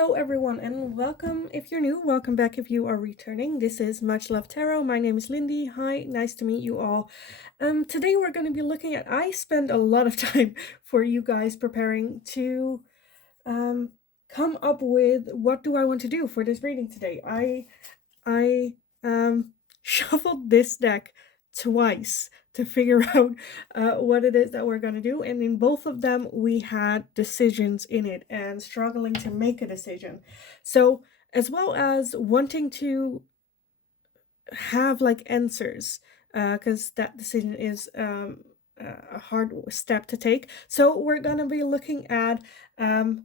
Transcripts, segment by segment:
Hello everyone and welcome if you're new, welcome back if you are returning. This is Much Love Tarot. My name is Lindy. Hi, nice to meet you all. Today we're going to be looking at, I spent a lot of time for you guys preparing to come up with what do I want to do for this reading today. I shuffled this deck twice to figure out what it is that we're going to do, and in both of them we had decisions in it and struggling to make a decision. So as well as wanting to have like answers, because that decision is a hard step to take. So we're going to be looking at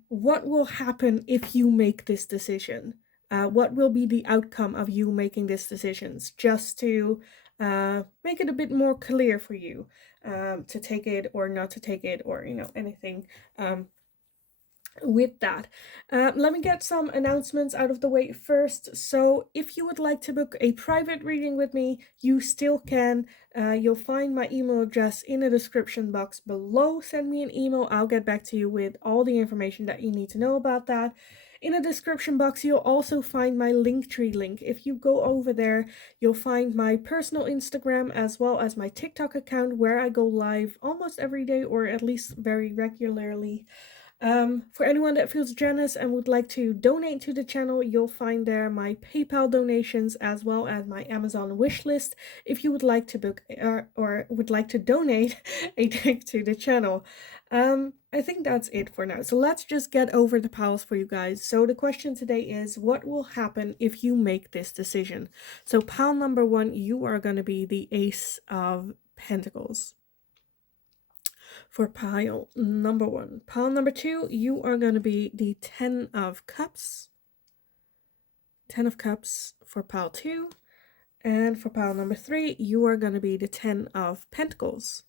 what will happen if you make this decision. What will be the outcome of you making these decisions, just to make it a bit more clear for you, to take it or not to take it, or anything with that. Let me get some announcements out of the way first. So if you would like to book a private reading with me, you still can. You'll find my email address in the description box below. Send me an email. I'll get back to you with all the information that you need to know about that. In the description box, you'll also find my Linktree link. If you go over there, you'll find my personal Instagram as well as my TikTok account, where I go live almost every day, or at least very regularly. For anyone that feels generous and would like to donate to the channel, you'll find there my PayPal donations as well as my Amazon wish list if you would like to book or would like to donate a drink to the channel. I think that's it for now. So let's just get over the piles for you guys. So the question today is, what will happen if you make this decision? So pile number 1, you are going to be the Ace of Pentacles. For pile number 1. Pile number 2, you are going to be the 10 of Cups. 10 of Cups for pile 2. And for pile number 3, you are going to be the 10 of Pentacles.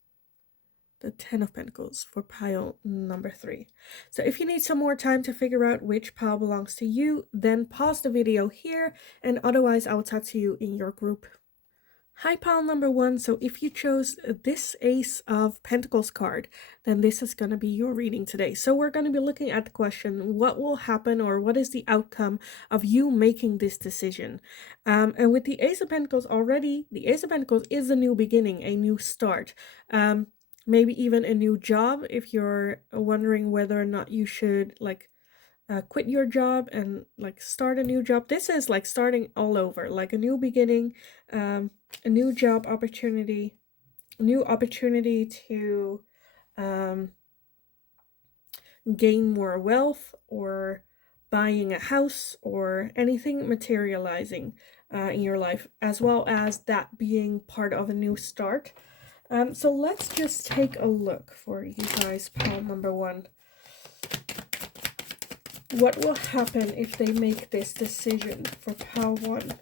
The 10 of Pentacles for pile number 3. So if you need some more time to figure out which pile belongs to you, then pause the video here, and otherwise I will talk to you in your group. Hi, pile number 1. So if you chose this Ace of Pentacles card, then this is going to be your reading today. So we're going to be looking at the question, what will happen, or what is the outcome of you making this decision? And with the Ace of Pentacles already, the Ace of Pentacles is a new beginning, a new start. Maybe even a new job, if you're wondering whether or not you should quit your job and start a new job. This is like starting all over, like a new beginning, a new job opportunity, a new opportunity to gain more wealth, or buying a house, or anything materializing in your life, as well as that being part of a new start. So let's just take a look for you guys, pile number 1. What will happen if they make this decision for pile 1?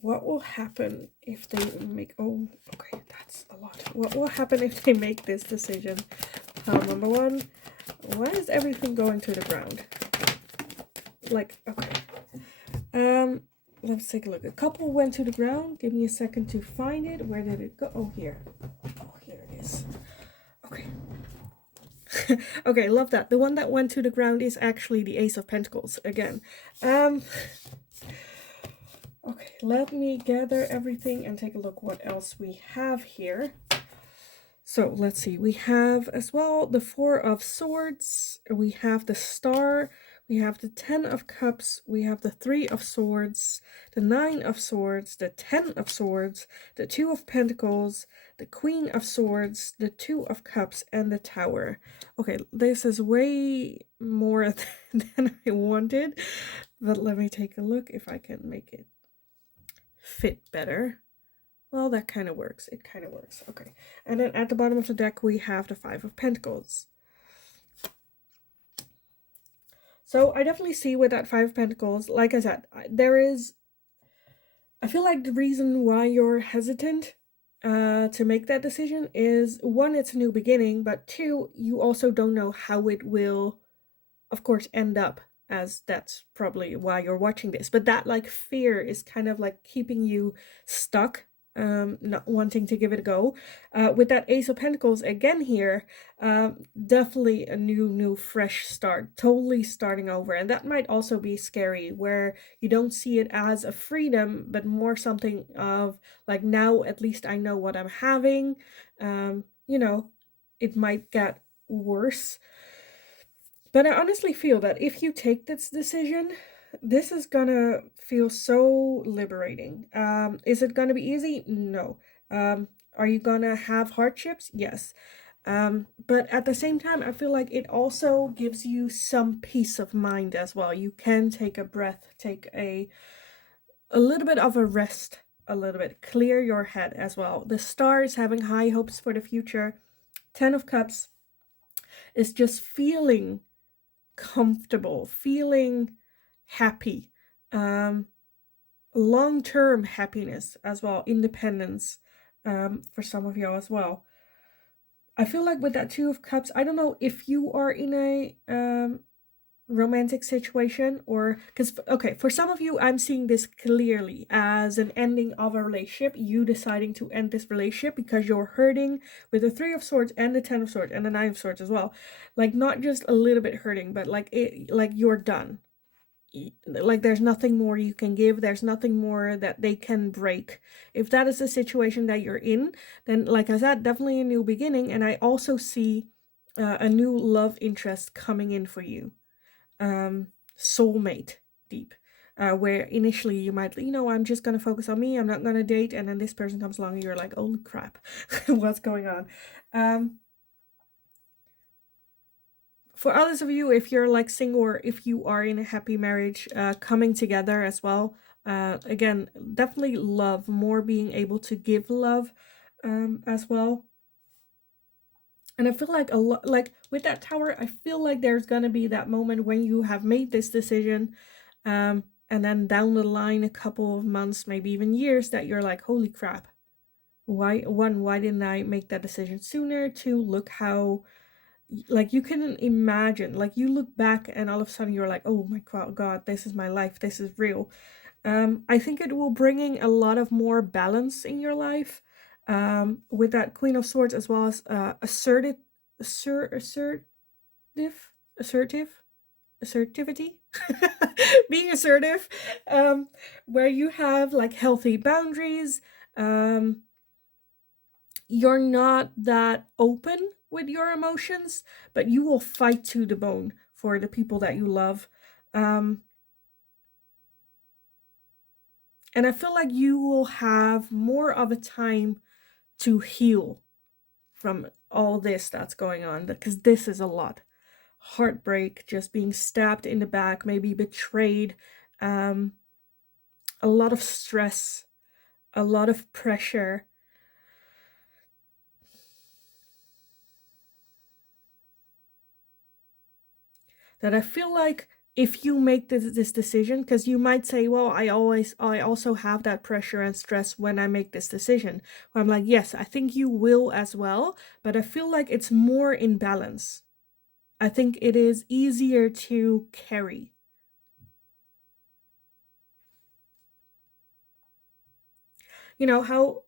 What will happen if they make... Oh, okay, that's a lot. What will happen if they make this decision? Pile number 1. Why is everything going to the ground? Okay. Let's take a look. A couple went to the ground. Give me a second to find it. Where did it go? Oh, here. Oh, here it is. Okay. Okay, love that. The one that went to the ground is actually the Ace of Pentacles again. Okay, let me gather everything and take a look what else we have here. So let's see. We have as well the 4 of Swords. We have the Star. We have the 10 of Cups, we have the 3 of Swords, the 9 of Swords, the 10 of Swords, the 2 of Pentacles, the Queen of Swords, the 2 of Cups, and the Tower. Okay, this is way more than I wanted, but let me take a look if I can make it fit better. Well, that kind of works. It kind of works. Okay, and then at the bottom of the deck, we have the 5 of Pentacles. So I definitely see with that 5 of Pentacles, like I said, I feel like the reason why you're hesitant to make that decision is, 1, it's a new beginning, but 2, you also don't know how it will, of course, end up, as that's probably why you're watching this. But that fear is kind of keeping you stuck not wanting to give it a go. With that Ace of Pentacles again here, definitely a new fresh start, totally starting over. And that might also be scary, where you don't see it as a freedom, but more something of like, now at least I know what I'm having. You know, it might get worse. But I honestly feel that if you take this decision, this is gonna feel so liberating. Is it gonna be easy? No. Are you gonna have hardships? Yes. But at the same time, I feel like it also gives you some peace of mind as well. You can take a breath, take a little bit of a rest, a little bit, clear your head as well. The star is having high hopes for the future. 10 of Cups is just feeling comfortable, feeling happy, long-term happiness as well, independence, for some of y'all as well. I feel like with that Two of Cups, I don't know if you are in a romantic situation, or because okay, for some of you I'm seeing this clearly as an ending of a relationship, you deciding to end this relationship because you're hurting with the Three of Swords and the Ten of Swords and the Nine of Swords as well. Like, not just a little bit hurting, but like it, like you're done. Like there's nothing more you can give, there's nothing more that they can break. If that is the situation that you're in, then like I said, definitely a new beginning. And I also see a new love interest coming in for you. Soulmate deep, where initially you might, I'm just gonna focus on me, I'm not gonna date, and then this person comes along and you're like, holy crap, what's going on? For others of you, if you're like single, or if you are in a happy marriage, coming together as well, again, definitely love, more being able to give love, as well. And I feel like a lot, like with that Tower, I feel like there's gonna be that moment when you have made this decision, and then down the line, a couple of months, maybe even years, that you're like, holy crap, why didn't I make that decision sooner? To look how, like, you can imagine, like, you look back and all of a sudden you're like, oh my god, this is my life, this is real. I think it will bringing a lot of more balance in your life, with that Queen of Swords, as well as assertive, assertivity, being assertive, where you have like healthy boundaries. You're not that open with your emotions, but you will fight to the bone for the people that you love. And I feel like you will have more of a time to heal from all this that's going on, because this is a lot. Heartbreak, just being stabbed in the back, maybe betrayed, a lot of stress, a lot of pressure. That I feel like if you make this decision, because you might say, well, I also have that pressure and stress when I make this decision. Where I'm like, yes, I think you will as well, but I feel like it's more in balance. I think it is easier to carry. You know how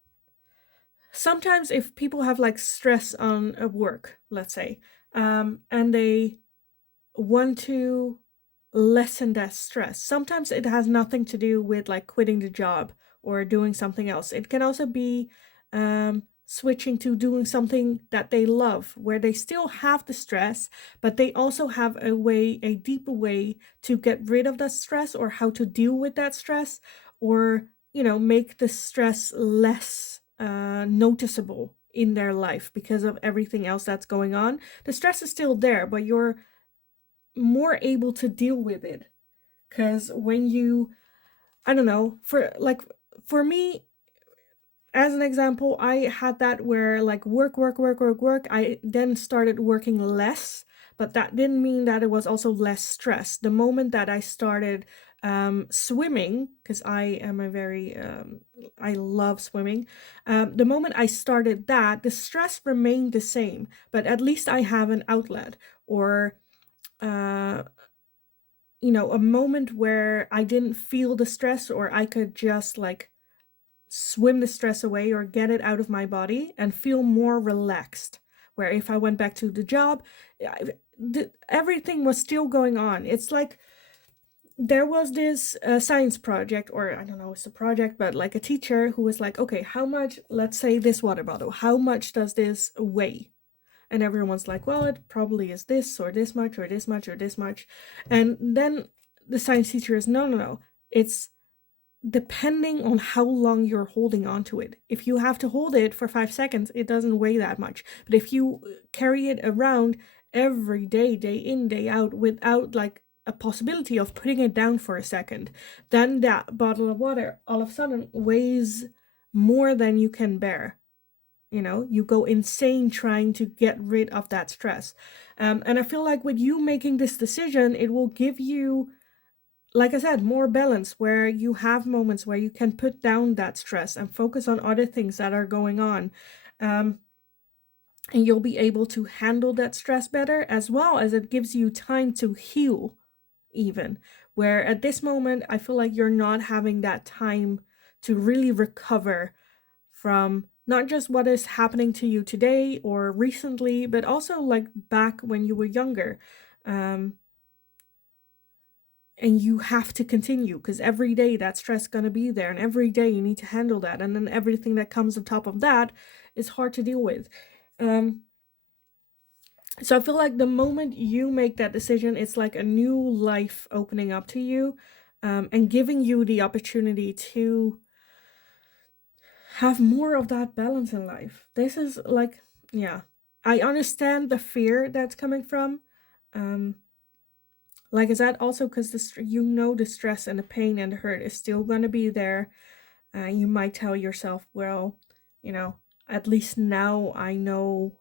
sometimes if people have like stress on a work, let's say, and they want to lessen that stress. Sometimes it has nothing to do with like quitting the job or doing something else. It can also be switching to doing something that they love, where they still have the stress, but they also have a deeper way to get rid of that stress, or how to deal with that stress, or, make the stress less noticeable in their life because of everything else that's going on. The stress is still there, but you're more able to deal with it. Because when you, I don't know, for me, as an example, I had that where like work. I then started working less, but that didn't mean that it was also less stress. The moment that I started swimming, because I am a very, I love swimming. The moment I started that, the stress remained the same, but at least I have an outlet, or uh, a moment where I didn't feel the stress, or I could just like swim the stress away or get it out of my body and feel more relaxed. Where if I went back to the job, everything was still going on. It's like there was this science project, or I don't know, it's a project, but like a teacher who was like, okay, how much, let's say this water bottle, how much does this weigh? And everyone's like, well, it probably is this or this much or this much or this much. And then the science teacher is, no, it's depending on how long you're holding on to it. If you have to hold it for 5 seconds, it doesn't weigh that much. But if you carry it around every day, day in, day out, without like a possibility of putting it down for a second, then that bottle of water all of a sudden weighs more than you can bear. You know, you go insane trying to get rid of that stress. And I feel like with you making this decision, it will give you, like I said, more balance, where you have moments where you can put down that stress and focus on other things that are going on. And you'll be able to handle that stress better, as well as it gives you time to heal, even. Where at this moment, I feel like you're not having that time to really recover from not just what is happening to you today or recently, but also like back when you were younger. And you have to continue, because every day that stress is going to be there, and every day you need to handle that, and then everything that comes on top of that is hard to deal with. So I feel like the moment you make that decision, it's like a new life opening up to you, and giving you the opportunity to have more of that balance in life. This is like, yeah, I understand the fear that's coming from. Like I said, also because the stress and the pain and the hurt is still going to be there. You might tell yourself, well, you know, at least now I know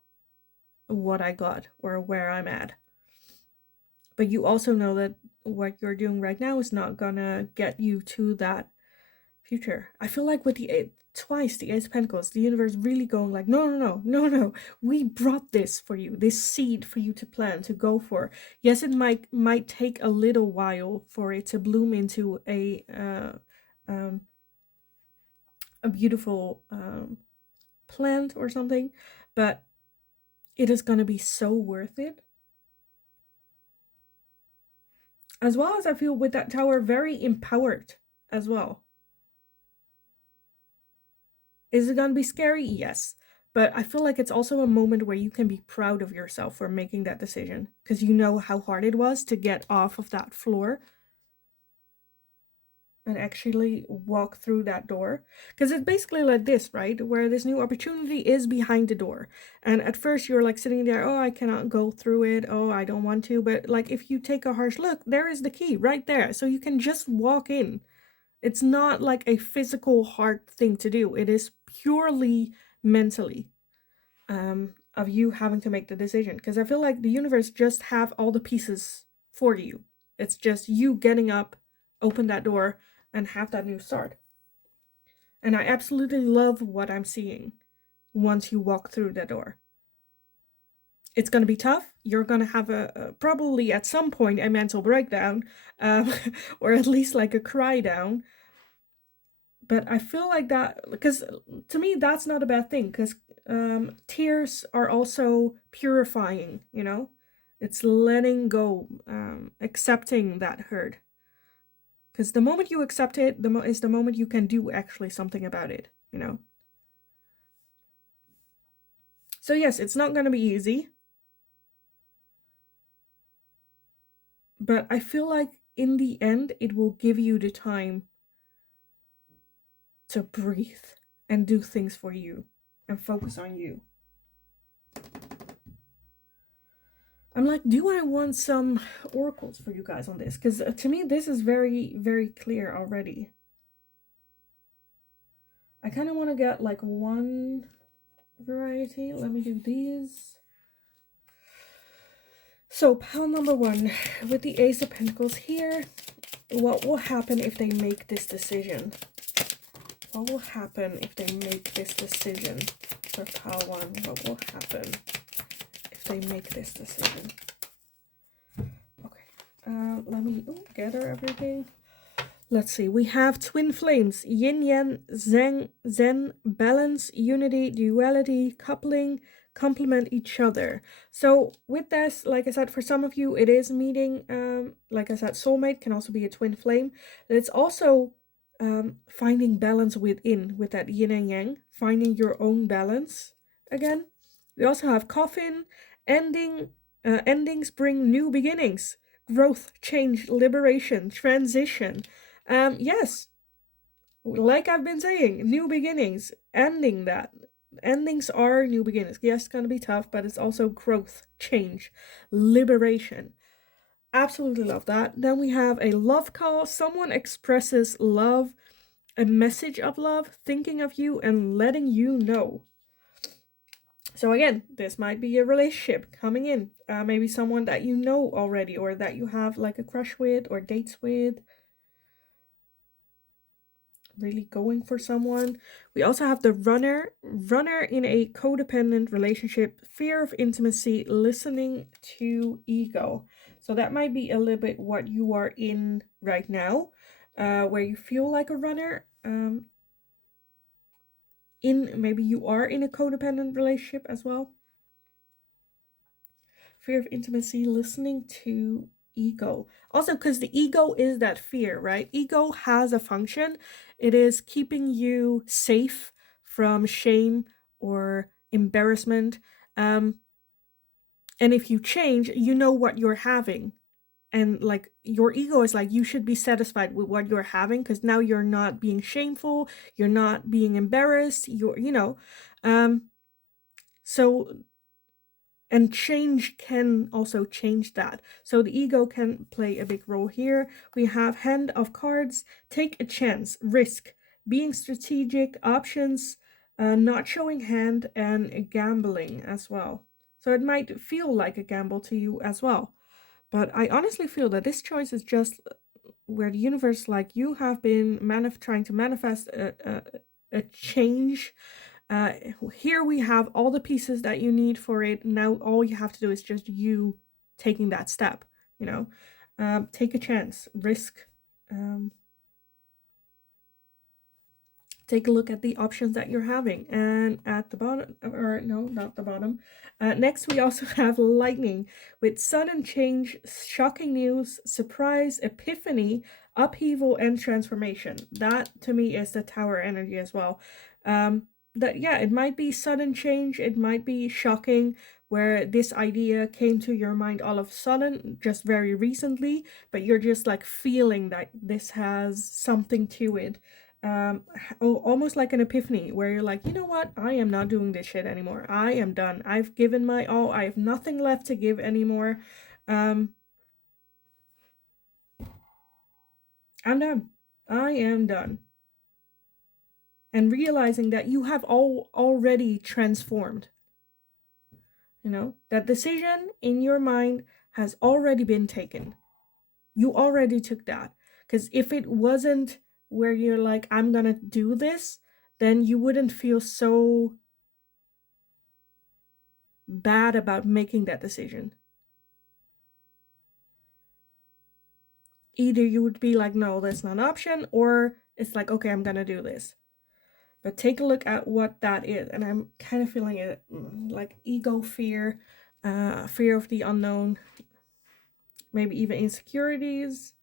what I got or where I'm at. But you also know that what you're doing right now is not gonna get you to that future. I feel like with the Ace of Pentacles, the universe really going like, no, we brought this for you, this seed for you to plant, to go for. Yes, it might take a little while for it to bloom into a beautiful plant or something, but it is gonna be so worth it. As well as I feel with that tower, very empowered as well. Is it gonna be scary? Yes. But I feel like it's also a moment where you can be proud of yourself for making that decision, because you know how hard it was to get off of that floor and actually walk through that door. Because it's basically like this, right? Where this new opportunity is behind the door. And at first you're like sitting there, oh, I cannot go through it. Oh, I don't want to. But like if you take a harsh look, there is the key right there. So you can just walk in. It's not like a physical hard thing to do. It is purely mentally of you having to make the decision. Because I feel like the universe just have all the pieces for you. It's just you getting up, open that door, and have that new start. And I absolutely love what I'm seeing once you walk through the door. It's going to be tough. You're going to have a probably at some point a mental breakdown, or at least like a cry down. But I feel like that, because to me that's not a bad thing, because tears are also purifying, you know? It's letting go, accepting that hurt. Because the moment you accept it, is the moment you can do actually something about it, you know? So yes, it's not going to be easy. But I feel like in the end, it will give you the time to breathe and do things for you and focus on you. I'm like, do I want some oracles for you guys on this? Because to me, this is very, very clear already. I kind of want to get like one variety. Let me do these. So, pile number 1 with the Ace of Pentacles here. What will happen if they make this decision? What will happen if they make this decision? For pile 1, what will happen if they make this decision? Okay, let me gather everything. Let's see, we have twin flames, yin yang, zen, balance, unity, duality, coupling, complement each other. So with this, like I said, for some of you, it is meeting, like I said, soulmate can also be a twin flame. But it's also finding balance within, with that yin and yang, finding your own balance again. We also have coffin, endings bring new beginnings, growth, change, liberation, transition. Yes, like I've been saying, new beginnings, ending that. Endings are new beginnings. Yes, it's gonna be tough, but it's also growth, change, liberation. Absolutely love that. Then we have a love call. Someone expresses love, a message of love, thinking of you and letting you know. So again, this might be a relationship coming in. Maybe someone that you know already or that you have like a crush with or dates with. Really going for someone. We also have the runner in a codependent relationship, fear of intimacy, listening to ego. So that might be a little bit what you are in right now, where you feel like a runner. Maybe you are in a codependent relationship as well. Fear of intimacy, listening to ego. Also, because the ego is that fear, right? Ego has a function. It is keeping you safe from shame or embarrassment. And if you change, you know what you're having. And like your ego is like, you should be satisfied with what you're having because now you're not being shameful, you're not being embarrassed, so and change can also change that. So the ego can play a big role here. We have hand of cards, take a chance, risk, being strategic, options, not showing hand, and gambling as well. So it might feel like a gamble to you as well. But I honestly feel that this choice is just where the universe, like you have been trying to manifest a change. uh, Here we have all the pieces that you need for it. Now all you have to do is just you taking that step, take a chance, risk, um, take a look at the options that you're having. And at the bottom, or no, not the bottom, next we also have lightning with sudden change, shocking news, surprise, epiphany, upheaval, and transformation. That to me is the tower energy as well. That yeah, it might be sudden change, it might be shocking, where this idea came to your mind all of a sudden just very recently, but you're just like feeling that this has something to it. um Almost like an epiphany where you're like, you know what, I am not doing this shit anymore, I am done, I've given my all, I have nothing left to give anymore. I'm done, I am done. And realizing that you have already transformed, that decision in your mind has already been taken. You already took that. Because if it wasn't where you're like, I'm gonna do this, then you wouldn't feel so bad about making that decision. Either you would be like, no, that's not an option, or it's like, okay, I'm gonna do this. But take a look at what that is. And I'm kind of feeling it like ego, fear, fear of the unknown, maybe even insecurities.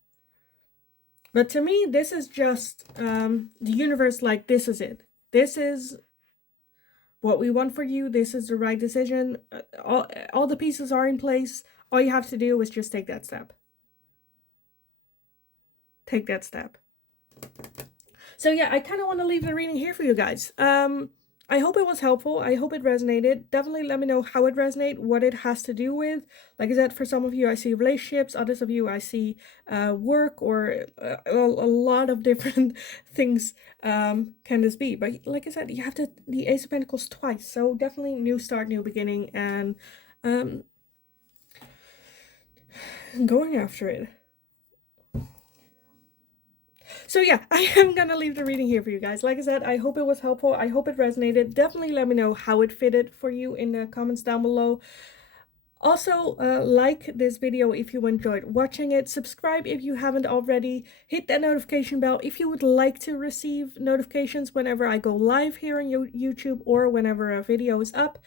But to me, this is just the universe, like, this is it. This is what we want for you. This is the right decision. All the pieces are in place. All you have to do is just take that step. Take that step. So yeah, I kind of want to leave the reading here for you guys. I hope it was helpful. I hope it resonated. Definitely let me know how it resonated, what it has to do with. Like I said, for some of you, I see relationships. Others of you, I see work, or a lot of different things can this be. But like I said, you have the Ace of Pentacles twice. So definitely new start, new beginning, and going after it. So yeah, I am gonna leave the reading here for you guys. Like I said, I hope it was helpful. I hope it resonated. Definitely let me know how it fitted for you in the comments down below. Also, like this video if you enjoyed watching it, subscribe if you haven't already, hit that notification bell if you would like to receive notifications whenever I go live here on YouTube or whenever a video is up.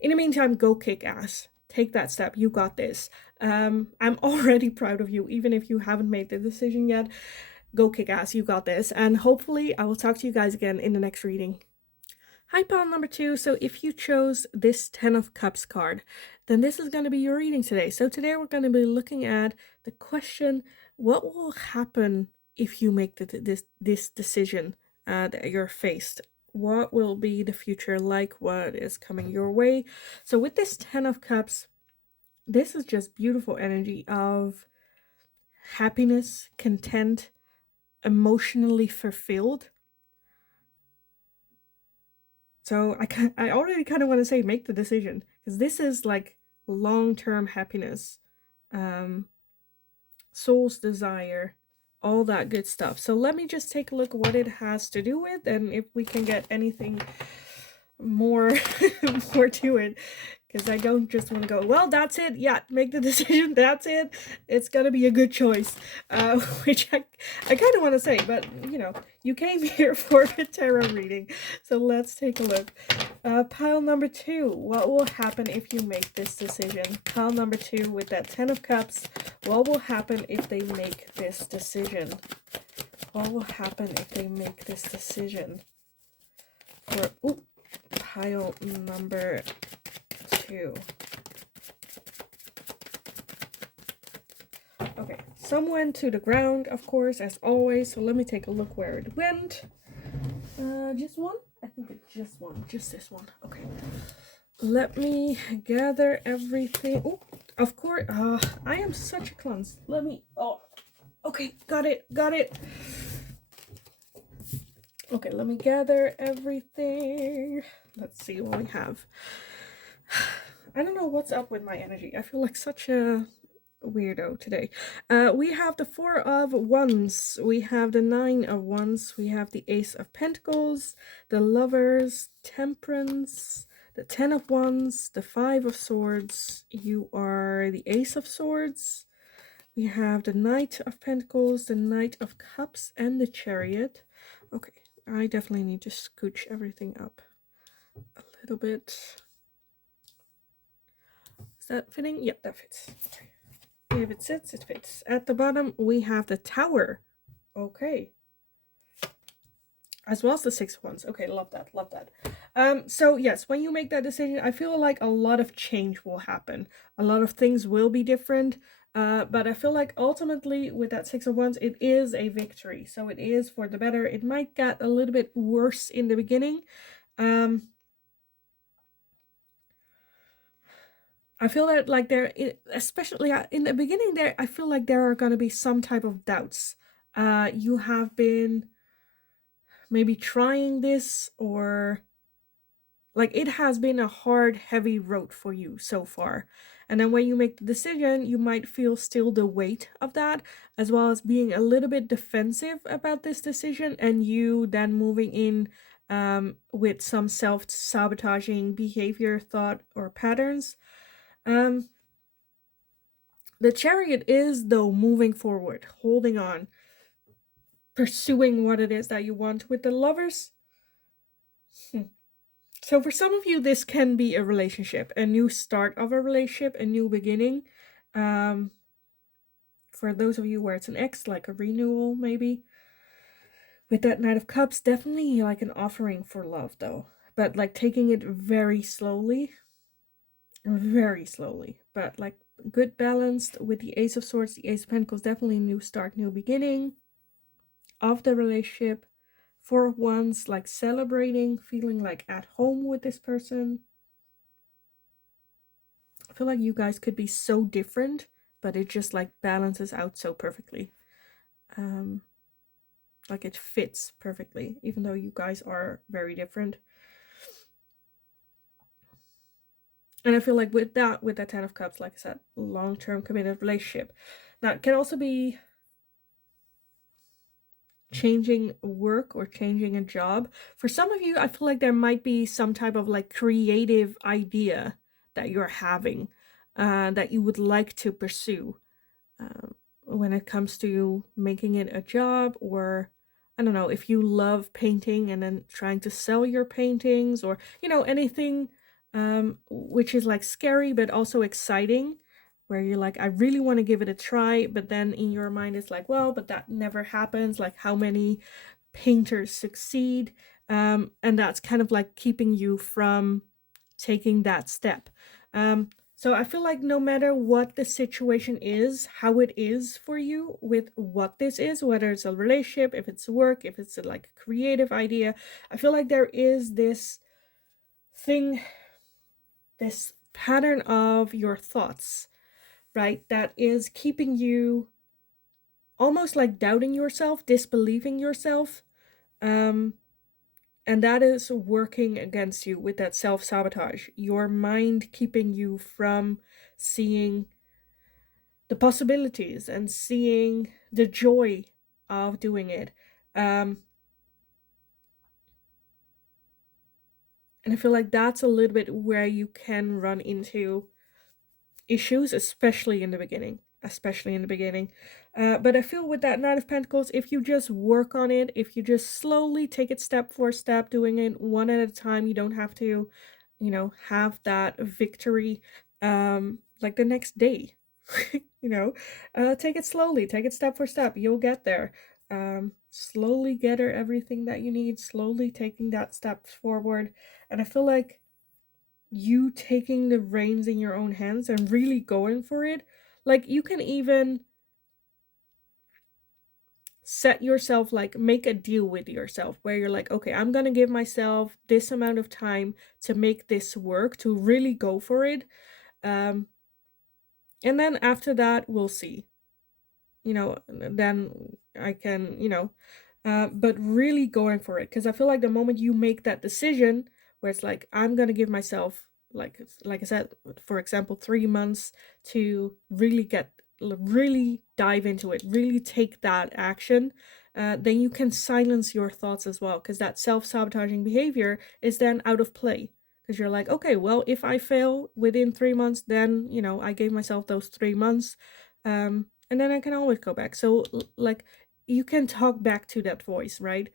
In the meantime, go kick ass. Take that step. You got this. I'm already proud of you, even if you haven't made the decision yet. Go kick ass. You got this. And hopefully I will talk to you guys again in the next reading. Hi, pile number 2. So if you chose this 10 of Cups card, then this is going to be your reading today. So today we're going to be looking at the question, what will happen if you make this decision that you're faced? What will be the future like? What is coming your way? So with this 10 of Cups, this is just beautiful energy of happiness, content, emotionally fulfilled. So I already kind of want to say make the decision, because this is like long-term happiness, soul's desire, all that good stuff. So let me just take a look at what it has to do with, and if we can get anything more more to it, because I don't just want to go, well, that's it, yeah, make the decision, that's it, it's gonna be a good choice, which I kind of want to say, but you know, you came here for a tarot reading, so let's take a look. Pile number 2, what will happen if you make this decision? Pile number 2 with that 10 of Cups, what will happen if they make this decision? What will happen if they make this decision? For, ooh, pile number 2. Okay, some went to the ground, of course, as always. So let me take a look where it went. Just one? I think it's just one. Just this one. Okay. Let me gather everything. Oh, of course. I am such a klutz. Let me. Oh, okay. Got it. Got it. Okay, let me gather everything. Let's see what we have. I don't know what's up with my energy. I feel like such a weirdo today. We have the 4 of Wands, we have the 9 of Wands, we have the Ace of Pentacles, the Lovers, Temperance, the 10 of Wands, the 5 of Swords. You are the Ace of Swords. We have the Knight of Pentacles, the Knight of Cups, and the Chariot. Okay, I definitely need to scooch everything up a little bit. Is that fitting? Yep, that fits. Okay. If it sits, it fits. At the bottom, we have the Tower. Okay. As well as the 6 of Wands. Okay, love that, love that. So yes, when you make that decision, I feel like a lot of change will happen. A lot of things will be different. But I feel like ultimately with that 6 of Wands, it is a victory. So it is for the better. It might get a little bit worse in the beginning. I feel that like there, especially in the beginning there, I feel like there are going to be some type of doubts. You have been maybe trying this, or like it has been a hard, heavy road for you so far. And then when you make the decision, you might feel still the weight of that, as well as being a little bit defensive about this decision, and you then moving in with some self-sabotaging behavior, thought, or patterns. The Chariot is, though, moving forward, holding on, pursuing what it is that you want. With the Lovers, so for some of you, this can be a relationship, a new start of a relationship, a new beginning. For those of you where it's an ex, like a renewal, maybe. With that Knight of Cups, definitely like an offering for love, though, but like taking it very slowly, but like good balanced. With the Ace of Swords, the Ace of Pentacles, definitely new start, new beginning of the relationship. 4 of Wands, like celebrating, feeling like at home with this person. I feel like you guys could be so different, but it just like balances out so perfectly. Like it fits perfectly, even though you guys are very different. And I feel like with that 10 of Cups, like I said, long-term committed relationship. Now, it can also be changing work or changing a job. For some of you, I feel like there might be some type of like creative idea that you're having. that you would like to pursue, when it comes to making it a job, or I don't know, if you love painting and then trying to sell your paintings, or anything which is like scary but also exciting, where you're like, I really want to give it a try, but then in your mind it's like, well, but that never happens. Like, how many painters succeed? And that's kind of like keeping you from taking that step. So I feel like no matter what the situation is, how it is for you with what this is, whether it's a relationship, if it's work, if it's like a creative idea, I feel like there is this thing, this pattern of your thoughts, right, that is keeping you almost like doubting yourself, disbelieving yourself. Um, And that is working against you with that self sabotage. Your mind keeping you from seeing the possibilities and seeing the joy of doing it. Um, and I feel like that's a little bit where you can run into issues, especially in the beginning. Especially in the beginning. But I feel with that Knight of Pentacles, if you just work on it, if you just slowly take it step for step, doing it one at a time, you don't have to, have that victory like the next day. you know, take it slowly, take it step for step. You'll get there. Slowly gather everything that you need, slowly taking that step forward. And I feel like you taking the reins in your own hands and really going for it. Like, you can even set yourself, like, make a deal with yourself where you're like, okay, I'm gonna give myself this amount of time to make this work, to really go for it. Um, and then after that, we'll see. Then I can, but really going for it. Because I feel like the moment you make that decision, where it's like, I'm gonna give myself, like I said, for example, 3 months to really really dive into it, really take that action, then you can silence your thoughts as well. Because that self-sabotaging behavior is then out of play. Because you're like, okay, well, if I fail within 3 months, then I gave myself those 3 months. And then I can always go back. So, like, you can talk back to that voice, right?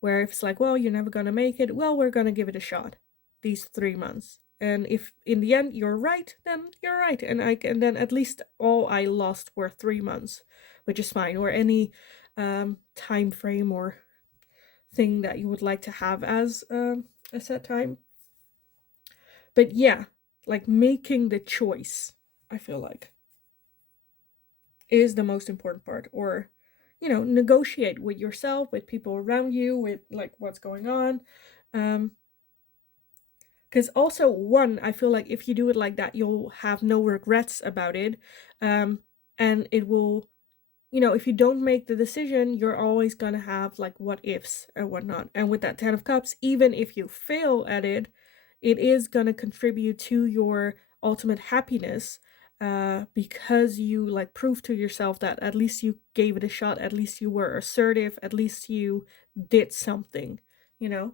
Where if it's like, well, you're never gonna make it, well, we're gonna give it a shot these 3 months. And if in the end you're right, then you're right. And then at least all I lost were 3 months, which is fine, or any time frame or thing that you would like to have as a set time. But yeah, like, making the choice, I feel like, is the most important part. Or negotiate with yourself, with people around you, with like what's going on. Because also, one, I feel like if you do it like that, you'll have no regrets about it. And it will, if you don't make the decision, you're always gonna have like what ifs and whatnot. And with that 10 of Cups, even if you fail at it, it is gonna contribute to your ultimate happiness, because you like prove to yourself that at least you gave it a shot, at least you were assertive, at least you did something, you know?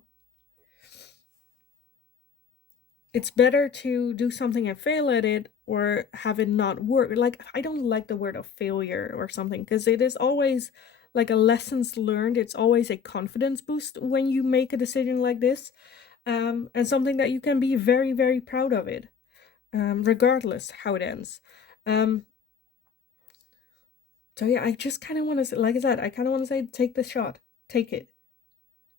It's better to do something and fail at it, or have it not work. Like, I don't like the word of failure or something, because it is always like a lessons learned. It's always a confidence boost when you make a decision like this, and something that you can be very, very proud of it, regardless how it ends. Um, so yeah, I just kind of want to say, like I said, I kind of want to say, take the shot, take it,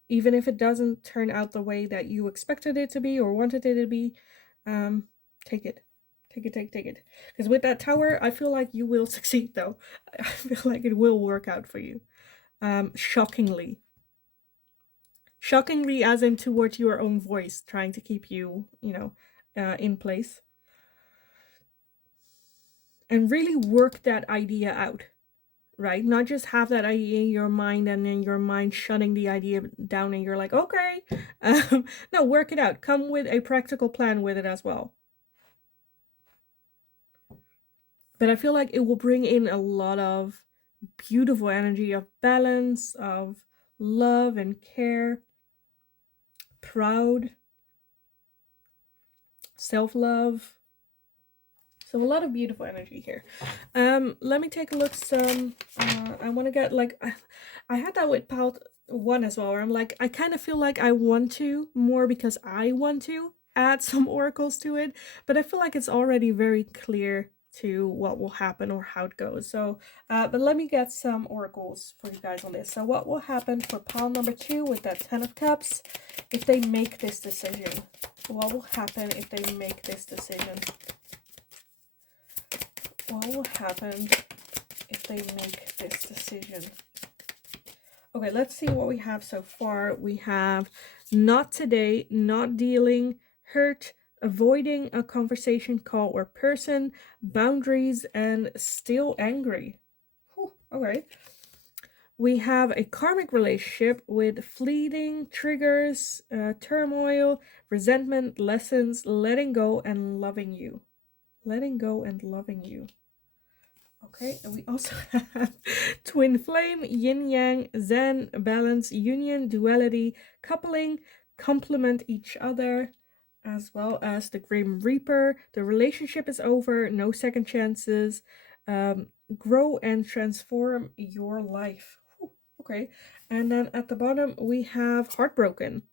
even if it doesn't turn out the way that you expected it to be or wanted it to be. um Take it, take it, because with that Tower, I feel like you will succeed, though. I feel like it will work out for you. Shockingly, as in towards your own voice trying to keep you, in place. And really work that idea out, right? Not just have that idea in your mind and then your mind shutting the idea down and you're like, okay. No, work it out. Come with a practical plan with it as well. But I feel like it will bring in a lot of beautiful energy of balance, of love and care, proud, self-love. So a lot of beautiful energy here. Let me take a look. I want to get like, I had that with Pal 1 as well, where I'm like, I kind of feel like I want to more because I want to add some oracles to it, but I feel like it's already very clear to what will happen or how it goes. So, but let me get some oracles for you guys on this. So what will happen for Pal number 2 with that 10 of Cups if they make this decision? What will happen if they make this decision? What will happen if they make this decision? Okay, let's see what we have so far. We have not today, not dealing, hurt, avoiding a conversation, call, or person, boundaries, and still angry. Whew, okay. We have a karmic relationship with fleeting triggers, turmoil, resentment, lessons, letting go, and loving you. Letting go and loving you. Okay, and we also have twin flame, yin yang, zen, balance, union, duality, coupling, complement each other, as well as the grim reaper. The relationship is over, no second chances. Grow and transform your life. Whew, okay, and then at the bottom we have heartbroken,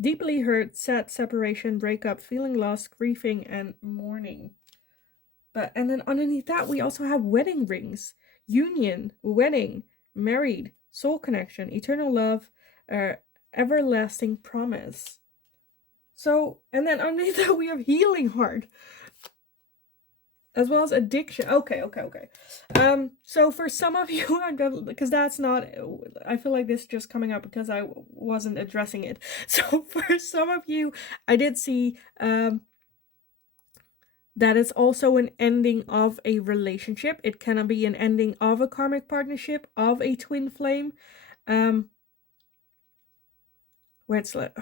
deeply hurt, sad, separation, breakup, feeling lost, grieving, and mourning. But and then underneath that we also have wedding rings, union, wedding, married, soul connection, eternal love, everlasting promise. So, and then underneath that we have healing heart, as well as addiction. Okay. So for some of you, I'm gonna, because that's not, I feel like this is just coming up because I wasn't addressing it. So for some of you, I did see that is also an ending of a relationship. It can be an ending of a karmic partnership, of a twin flame, where it's like,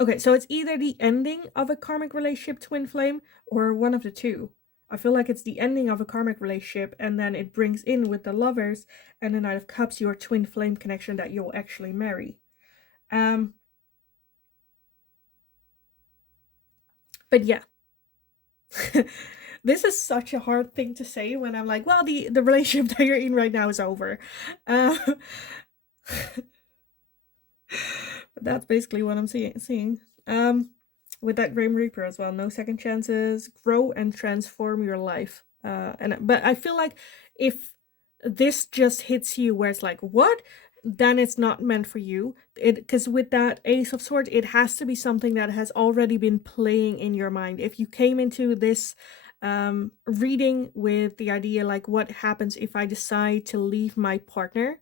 okay, so it's either the ending of a karmic relationship, twin flame, or one of the two. I feel like it's the ending of a karmic relationship, and then it brings in with the lovers and the Knight of Cups your twin flame connection that you'll actually marry. But yeah. This is such a hard thing to say when I'm like, well, the relationship that you're in right now is over. But that's basically what I'm seeing. With that Grim Reaper as well, no second chances, grow and transform your life. But I feel like if this just hits you where it's like, what? Then it's not meant for you. Because with that Ace of Swords, it has to be something that has already been playing in your mind. If you came into this reading with the idea like, what happens if I decide to leave my partner,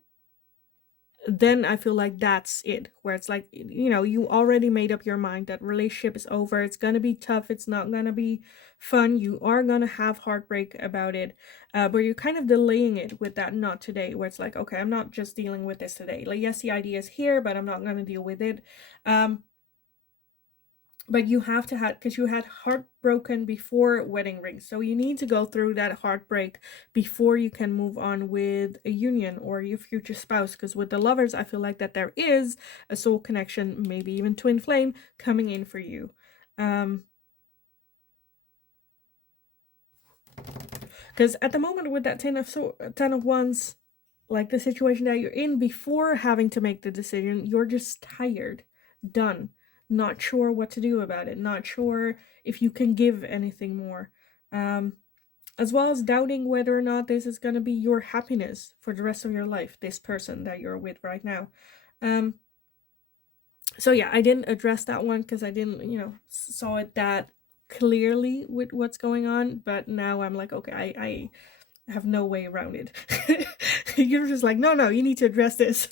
then I feel like that's it, where it's like, you know, you already made up your mind that relationship is over, it's gonna be tough, it's not gonna be fun, you are gonna have heartbreak about it, but you're kind of delaying it with that not today, where it's like, okay, I'm not just dealing with this today, like, yes, the idea is here, but I'm not gonna deal with it. But you have to have, because you had heartbroken before wedding rings, so you need to go through that heartbreak before you can move on with a union or your future spouse. Because with the lovers, I feel like that there is a soul connection, maybe even twin flame, coming in for you. Because at the moment with that 10 of Wands, like the situation that you're in before having to make the decision, you're just tired, done, not sure what to do about it, not sure if you can give anything more, as well as doubting whether or not this is going to be your happiness for the rest of your life, this person that you're with right now. So yeah, I didn't address that one because I didn't, saw it that clearly with what's going on, but now I'm like, okay, I have no way around it. You're just like, no, you need to address this.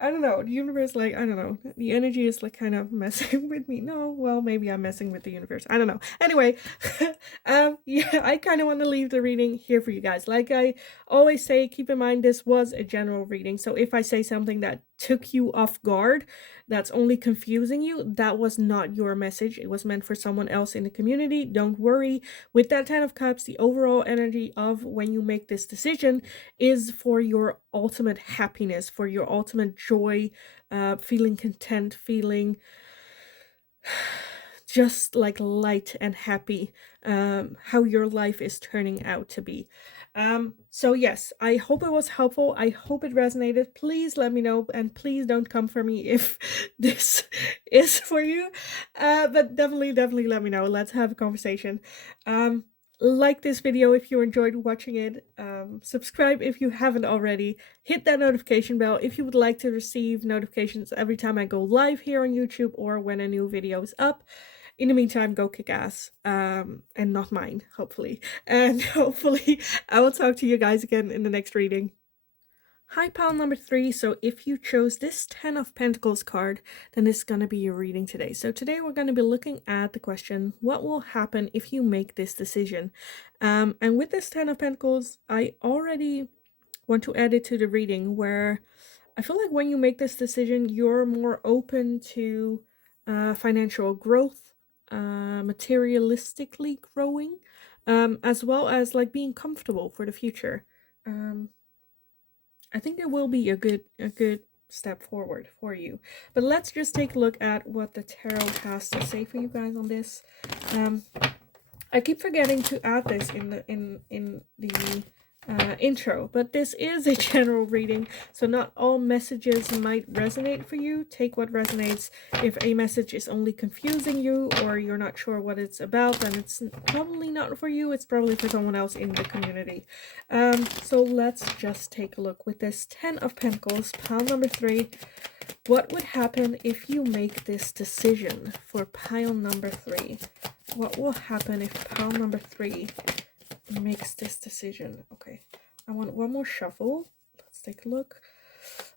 I don't know, the universe, like, I don't know, the energy is like kind of messing with me. No, well, maybe I'm messing with the universe, I don't know. Anyway, yeah, I kind of want to leave the reading here for you guys. Like I always say, keep in mind this was a general reading, so if I say something that took you off guard, that's only confusing you, that was not your message. It was meant for someone else in the community. Don't worry. With that 10 of Cups, the overall energy of when you make this decision is for your ultimate happiness, for your ultimate joy, feeling content, feeling just like light and happy, how your life is turning out to be. So yes, I hope it was helpful. I hope it resonated. Please let me know, and please don't come for me if this is for you. But definitely let me know. Let's have a conversation. Um, like this video if you enjoyed watching it. Subscribe if you haven't already. Hit that notification bell if you would like to receive notifications every time I go live here on YouTube or when a new video is up. In the meantime, go kick ass, and not mine, hopefully. And hopefully I will talk to you guys again in the next reading. Hi, pile number 3. So if you chose this 10 of Pentacles card, then this is going to be your reading today. So today we're going to be looking at the question, what will happen if you make this decision? And with this 10 of Pentacles, I already want to add it to the reading where I feel like when you make this decision, you're more open to financial growth, materialistically growing, as well as like being comfortable for the future. I think it will be a good step forward for you. But let's just take a look at what the tarot has to say for you guys on this. I keep forgetting to add this in the intro, but this is a general reading, so not all messages might resonate for you. Take what resonates. If a message is only confusing you or you're not sure what it's about, then it's probably not for you. It's probably for someone else in the community. So let's just take a look with this 10 of Pentacles, pile number 3. What would happen if you make this decision for pile number 3? What will happen if pile number 3 makes this decision? Okay, I want one more shuffle. Let's take a look.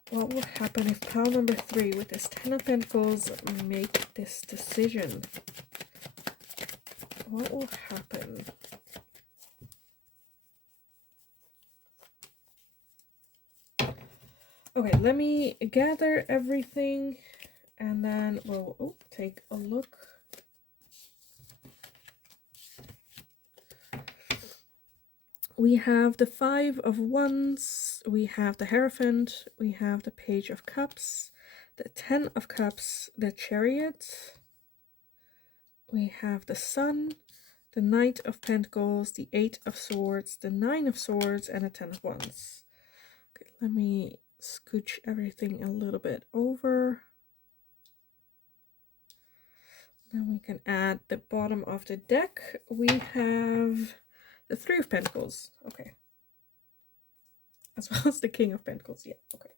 What will happen if pile number 3 with this 10 of Pentacles make this decision? What will happen? Okay, let me gather everything and then we'll take a look. We have the 5 of Wands, we have the Hierophant, we have the Page of Cups, the 10 of Cups, the Chariot, we have the Sun, the Knight of Pentacles, the 8 of Swords, the 9 of Swords, and the 10 of Wands. Okay, let me scooch everything a little bit over. Then we can add the bottom of the deck. We have the 3 of Pentacles. Okay. As well as the King of Pentacles. Yeah, okay.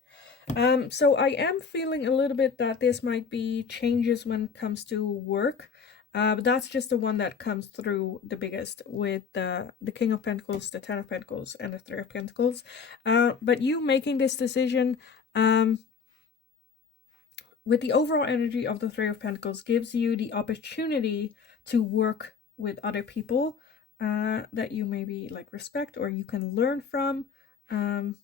So I am feeling a little bit that this might be changes when it comes to work. But that's just the one that comes through the biggest with the King of Pentacles, the 10 of Pentacles, and the 3 of Pentacles. But you making this decision with the overall energy of the 3 of Pentacles gives you the opportunity to work with other people that you maybe like respect or you can learn from. And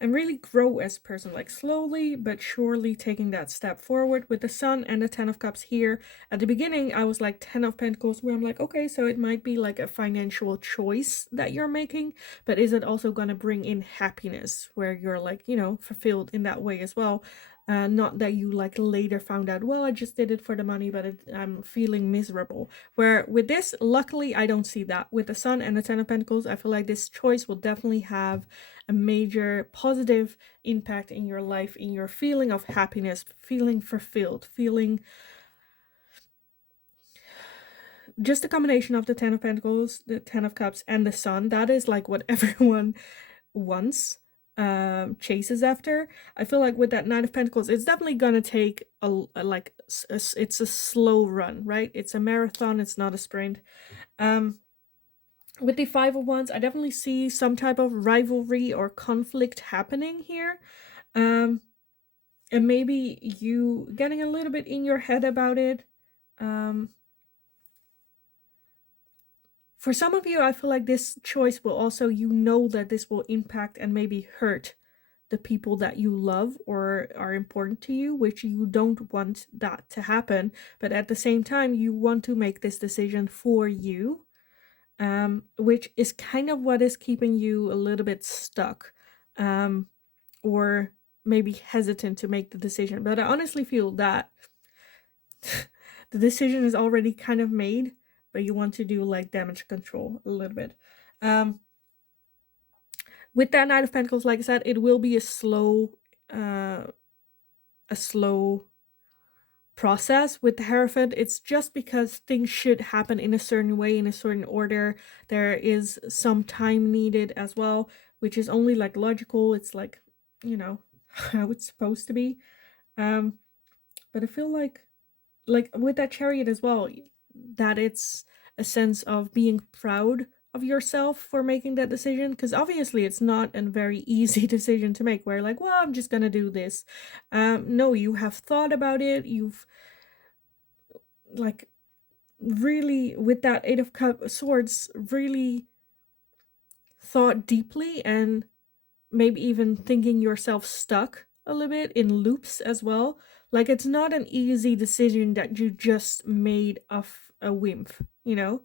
really grow as a person, like slowly but surely taking that step forward. With the Sun and the 10 of Cups here at the beginning, I was like 10 of Pentacles, where I'm like, okay, so it might be like a financial choice that you're making, but is it also going to bring in happiness where you're like, you know, fulfilled in that way as well? Not that you like later found out, well, I just did it for the money, but I'm feeling miserable. Where with this, luckily, I don't see that. With the Sun and the 10 of Pentacles, I feel like this choice will definitely have a major positive impact in your life, in your feeling of happiness, feeling fulfilled, feeling just a combination of the 10 of Pentacles, the 10 of Cups, and the Sun. That is like what everyone wants, chases after. I feel like with that 9 of Pentacles, it's definitely gonna take it's a slow run, right? It's a marathon, it's not a sprint. With the 5 of Wands, I definitely see some type of rivalry or conflict happening here. And maybe you getting a little bit in your head about it. For some of you, I feel like this choice will also, you know that this will impact and maybe hurt the people that you love or are important to you, which you don't want that to happen. But at the same time, you want to make this decision for you, which is kind of what is keeping you a little bit stuck. Or maybe hesitant to make the decision. But I honestly feel that the decision is already kind of made, but you want to do like damage control a little bit. Um, with that Knight of Pentacles, like I said, it will be uh, a slow process. With the Hierophant, it's just because things should happen in a certain way, in a certain order. There is some time needed as well, which is only like logical. It's like, you know, how it's supposed to be. But I feel like with that Chariot as well, that it's a sense of being proud of yourself for making that decision, because obviously it's not a very easy decision to make, where like, well, I'm just gonna do this. No, you have thought about it. You've like really, with that Eight of Swords, really thought deeply, and maybe even thinking yourself stuck a little bit in loops as well. Like, it's not an easy decision that you just made off a whim, you know?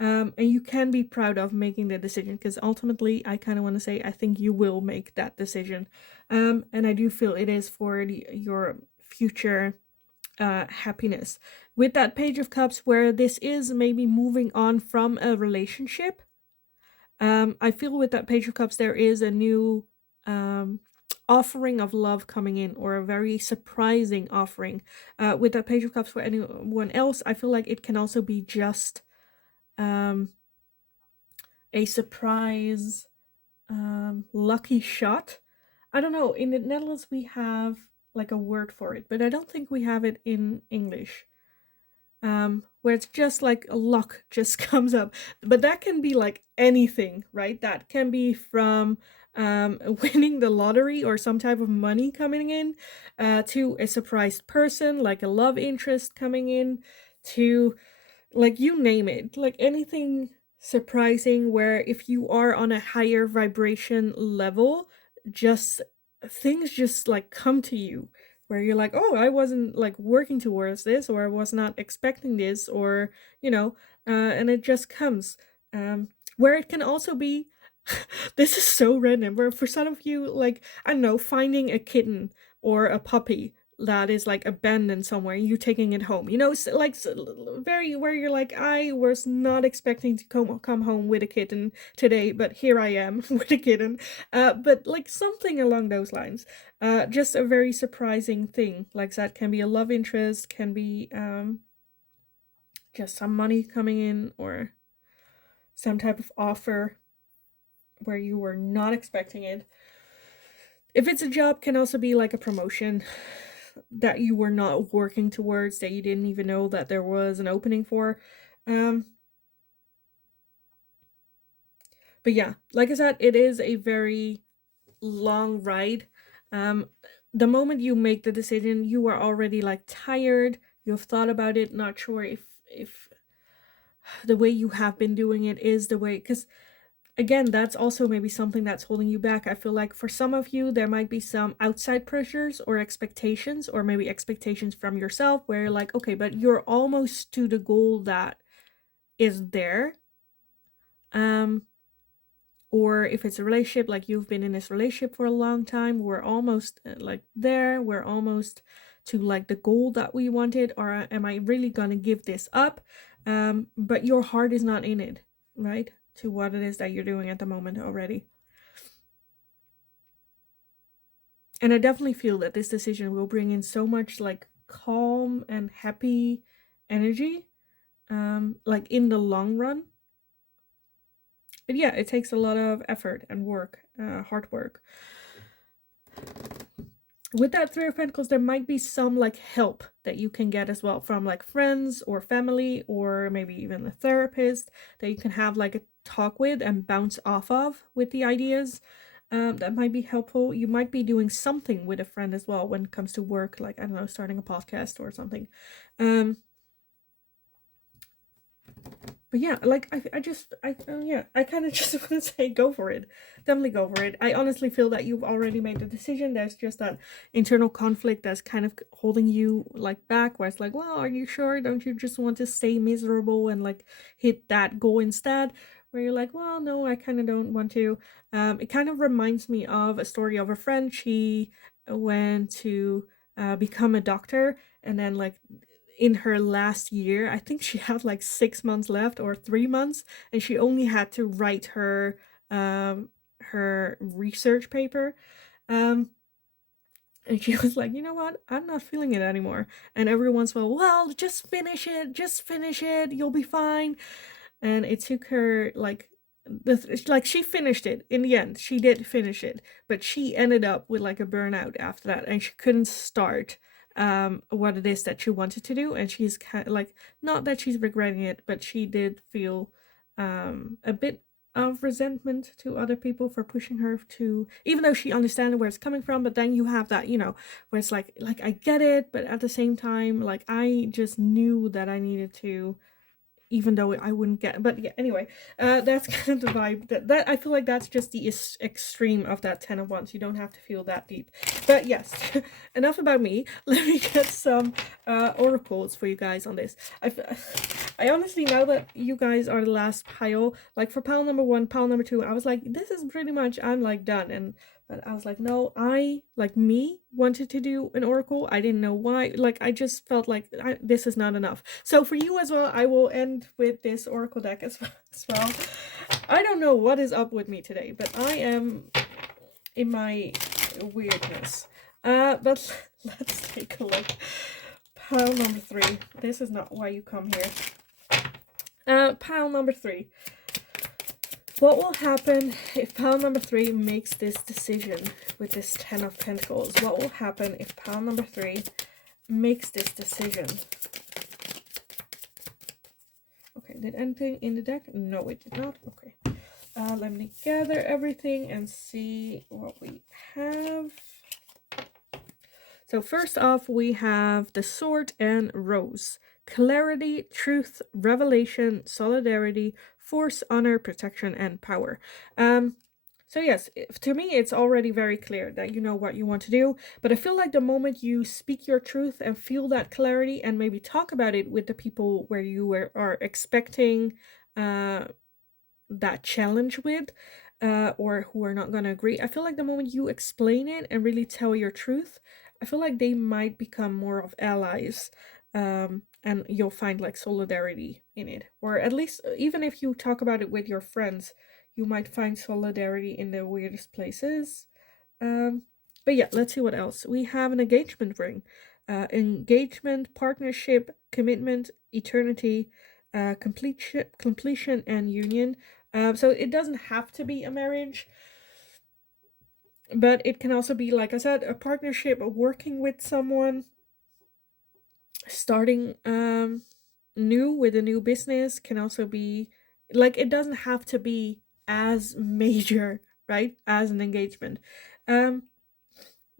And you can be proud of making the decision, because ultimately, I kind of want to say, I think you will make that decision. And I do feel it is for your future happiness. With that Page of Cups, where this is maybe moving on from a relationship, I feel with that Page of Cups, there is a new offering of love coming in, or a very surprising offering. With that Page of Cups, for anyone else, I feel like it can also be just a surprise lucky shot. I don't know, in the Netherlands we have like a word for it, but I don't think we have it in English. Where it's just like a luck just comes up. But that can be like anything, right? That can be from winning the lottery or some type of money coming in, to a surprised person, like a love interest coming in, to like, you name it, like anything surprising, where if you are on a higher vibration level, just things just like come to you, where you're like, oh, I wasn't like working towards this, or I was not expecting this, or you know, and it just comes. Where it can also be, this is so random, where for some of you, like, I don't know, finding a kitten or a puppy that is like abandoned somewhere, you taking it home, you know, like very, where you're like, I was not expecting to come home with a kitten today, but here I am with a kitten. But like something along those lines, just a very surprising thing like that. Can be a love interest, can be just some money coming in, or some type of offer where you were not expecting it. If it's a job, can also be like a promotion that you were not working towards, that you didn't even know that there was an opening for. But yeah, like I said, it is a very long ride. The moment you make the decision, you are already like tired. You've thought about it, not sure if the way you have been doing it is the way, because again, that's also maybe something that's holding you back. I feel like for some of you, there might be some outside pressures or expectations, or maybe expectations from yourself, where you're like, okay, but you're almost to the goal that is there. Or if it's a relationship, like you've been in this relationship for a long time, we're almost like there, we're almost to like the goal that we wanted, or am I really gonna give this up? But your heart is not in it, right? To what it is that you're doing at the moment already. And I definitely feel that this decision will bring in so much like calm and happy energy, like in the long run. But yeah, it takes a lot of effort and work, hard work. With that Three of Pentacles, there might be some like help that you can get as well, from like friends or family, or maybe even a therapist that you can have like a talk with and bounce off of with the ideas. That might be helpful. You might be doing something with a friend as well when it comes to work, like, I don't know, starting a podcast or something. But yeah, like I kind of just want to say, go for it. Definitely go for it. I honestly feel that you've already made the decision. There's just that internal conflict that's kind of holding you like back, where it's like, well, are you sure? Don't you just want to stay miserable and like hit that goal instead? Where you're like, well, no, I kind of don't want to. It kind of reminds me of a story of a friend. She went to become a doctor, and then like in her last year, I think she had like 6 months left or 3 months, and she only had to write her research paper. Um, and she was like, you know what? I'm not feeling it anymore. And everyone's well, just finish it, you'll be fine. And it took her like she finished it in the end. She did finish it, but she ended up with like a burnout after that, and she couldn't start what it is that she wanted to do. And she's kind of like, not that she's regretting it, but she did feel a bit of resentment to other people for pushing her to, even though she understands where it's coming from. But then you have that, where it's like I get it, but at the same time, like I just knew that I needed to, even though I wouldn't get. But yeah, anyway, that's kind of the vibe. That I feel like that's just the extreme of that 10 of Wands. You don't have to feel that deep. But yes, enough about me. Let me get some oracles for you guys on this. I honestly, now that you guys are the last pile, like for pile number 1, pile number 2, I was like, this is pretty much, I'm like done. But I was like, no, I, like me, wanted to do an oracle. I didn't know why. Like, I just felt like this is not enough. So for you as well, I will end with this oracle deck as well. I don't know what is up with me today, but I am in my weirdness. But let's take a look. Pile number 3. This is not why you come here. Pile number 3. What will happen if pile number 3 makes this decision with this 10 of Pentacles? What will happen if pile number 3 makes this decision? Okay, did anything in the deck? No, it did not. Okay. Let me gather everything and see what we have. So first off, we have the Sword and Rose. Clarity, truth, revelation, solidarity, force, honor, protection, and power. So yes, to me, it's already very clear that you know what you want to do. But I feel like the moment you speak your truth and feel that clarity and maybe talk about it with the people where you are expecting that challenge with, or who are not going to agree, I feel like the moment you explain it and really tell your truth, I feel like they might become more of allies, and you'll find like solidarity in it. Or at least, even if you talk about it with your friends, you might find solidarity in the weirdest places. But yeah, let's see what else. We have an engagement ring. Engagement, partnership, commitment, eternity, completion, and union. So it doesn't have to be a marriage, but it can also be, like I said, a partnership, working with someone, starting new with a new business. Can also be like, it doesn't have to be as major, right, as an engagement.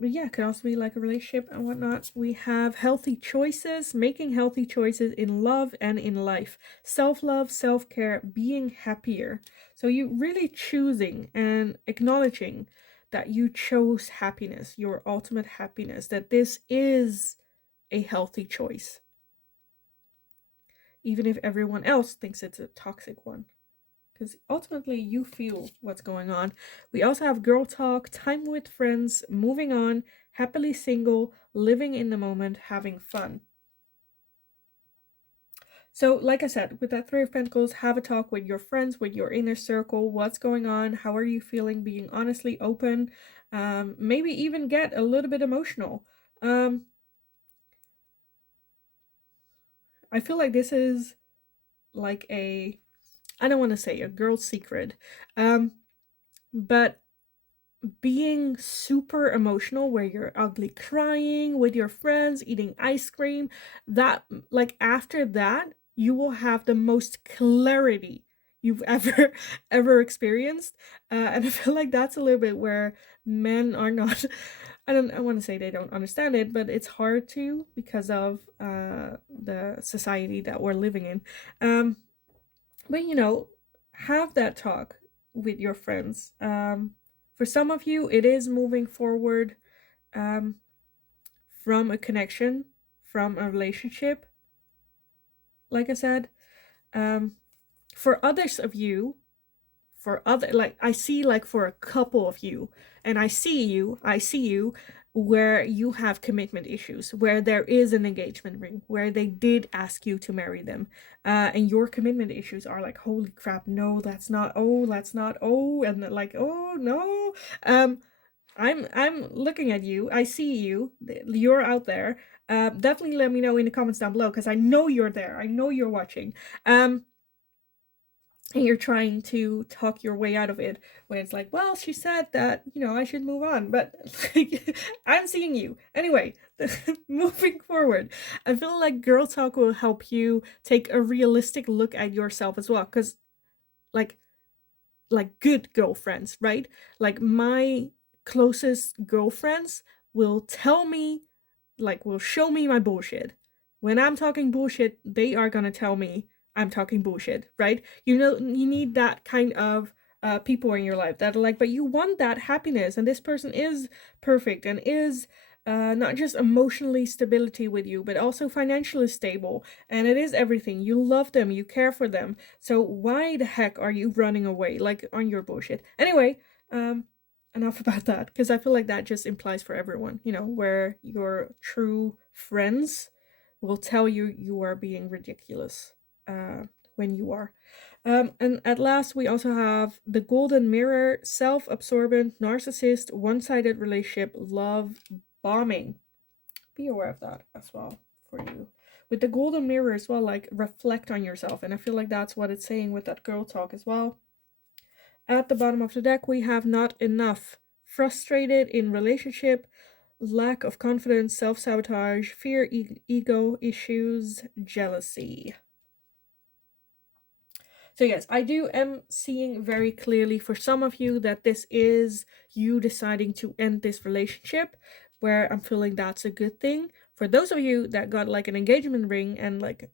But yeah, it could also be like a relationship and whatnot. We have healthy choices, making healthy choices in love and in life. Self-love, self-care, being happier. So you really choosing and acknowledging that you chose happiness, your ultimate happiness, that this is a healthy choice, even if everyone else thinks it's a toxic one. Because ultimately you feel what's going on. We also have girl talk, time with friends, moving on, happily single, living in the moment, having fun. So like I said, with that 3 of Pentacles, have a talk with your friends, with your inner circle. What's going on? How are you feeling? Being honestly open. Maybe even get a little bit emotional. I feel like this is like I don't want to say a girl's secret, but being super emotional where you're ugly crying with your friends, eating ice cream, that, like, after that, you will have the most clarity you've ever experienced. And I feel like that's a little bit where men are not, I want to say they don't understand it, but it's hard to, because of the society that we're living in. But have that talk with your friends. For some of you, it is moving forward from a connection, from a relationship, like I said. For others of you, like I see, like for a couple of you, and I see you, where you have commitment issues, where there is an engagement ring, where they did ask you to marry them, and your commitment issues are like, holy crap, no, that's not, oh, that's not, oh, and like, oh no. I'm looking at you. I see you. You're out there. Definitely let me know in the comments down below, because I know you're there. I know you're watching. And you're trying to talk your way out of it, when it's like, well, she said that, I should move on, but like, I'm seeing you anyway. Moving forward, I feel like girl talk will help you take a realistic look at yourself as well, because like good girlfriends, right? Like my closest girlfriends will tell me, like will show me my bullshit. When I'm talking bullshit, they are gonna tell me I'm talking bullshit, right? You need that kind of people in your life that are like, but you want that happiness, and this person is perfect and is not just emotionally stability with you, but also financially stable, and it is everything. You love them, you care for them. So why the heck are you running away like on your bullshit? Anyway, enough about that, because I feel like that just implies for everyone, where your true friends will tell you you are being ridiculous when you are. And at last, we also have the golden mirror, self-absorbent, narcissist, one-sided relationship, love bombing. Be aware of that as well for you. With the golden mirror as well, like reflect on yourself. And I feel like that's what it's saying with that girl talk as well. At the bottom of the deck, we have not enough, frustrated in relationship, lack of confidence, self-sabotage, fear, ego issues, jealousy. So yes, I am seeing very clearly for some of you that this is you deciding to end this relationship, where I'm feeling that's a good thing. For those of you that got like an engagement ring and like,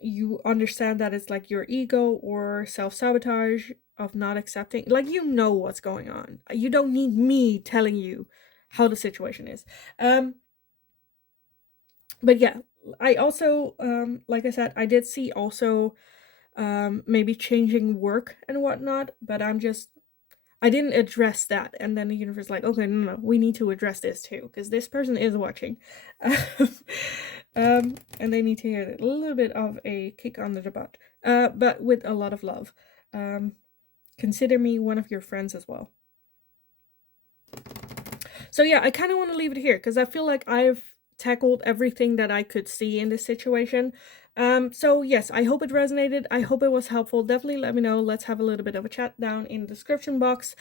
you understand that it's like your ego or self-sabotage of not accepting, like, what's going on. You don't need me telling you how the situation is. But yeah, I also, like I said, I did see also maybe changing work and whatnot, but I didn't address that, and then the universe like, okay, no, we need to address this too, because this person is watching. And they need to hear a little bit of a kick under the butt, but with a lot of love. Consider me one of your friends as well. So yeah, I kind of want to leave it here, because I feel like I've tackled everything that I could see in this situation. So yes, I hope it resonated. I hope it was helpful. Definitely let me know. Let's have a little bit of a chat down in the description box.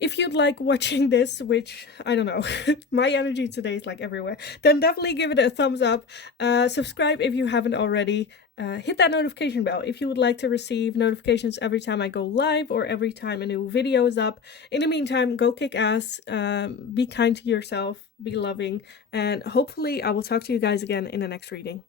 If you'd like watching this, which I don't know, my energy today is like everywhere, then definitely give it a thumbs up. Subscribe if you haven't already. Hit that notification bell if you would like to receive notifications every time I go live or every time a new video is up. In the meantime, go kick ass, be kind to yourself, be loving, and hopefully I will talk to you guys again in the next reading.